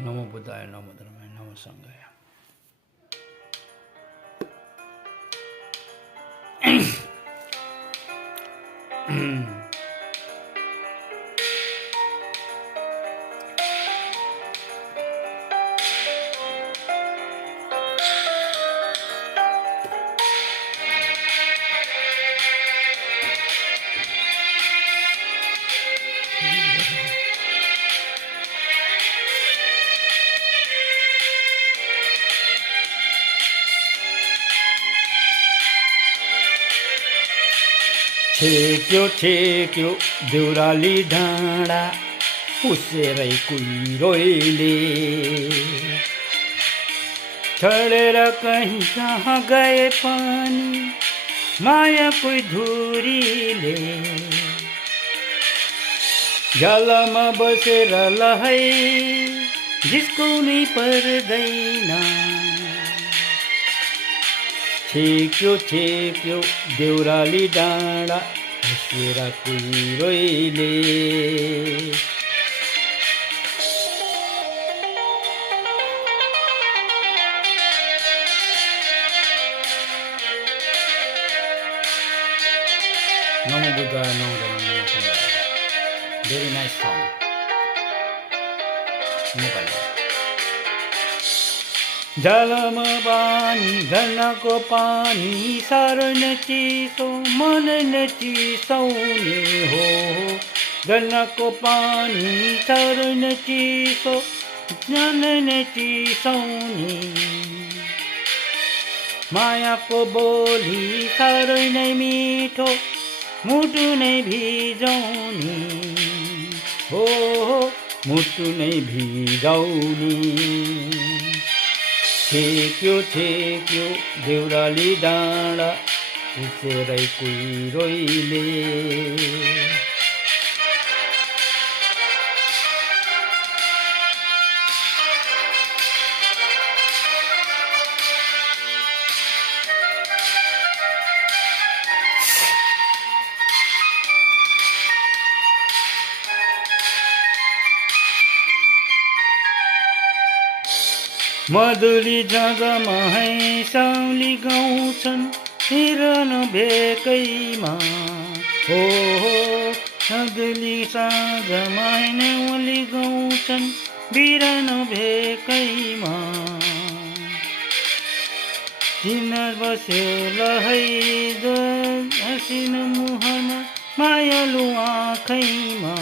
नमो बुद्धाय नमो धर्माय नमो सङ्घाय। छेक्यो देउराली डाँडा पुसेरै कुहिरोले छडेर कहीँ कहाँ गए पनि मायाको धुरीले जलमा बसेर लहै जिस्काउनै पर्दैन। छेक्यो देउराली डाँडा बसेर कुहिरोले नमो बुद्धाय नमो धर्माय नमो सङ्घाय। Very nice song Nepali. जलमा पानी झरनाको पानी साह्रै नै चिसो मन नै चिसाउने हो। झरनाको पानी साह्रै नै चिसो मन नै चिसाउने। मायाको बोली साह्रै नै मिठो मुटु नै भिजाउने हो। मुटु नै भिजाउने। छेक्यो देउराली डाँडा पुसेरै कुहिरोले मधुली जगमा है साउली गाउँछन् हिरन भेकैमा हो। मधुली साँझमा नै ओली गाउँछन् बिरन भेकैमा। किन बस्यो लहै हसिन मुहानमा मायालु आँखैमा।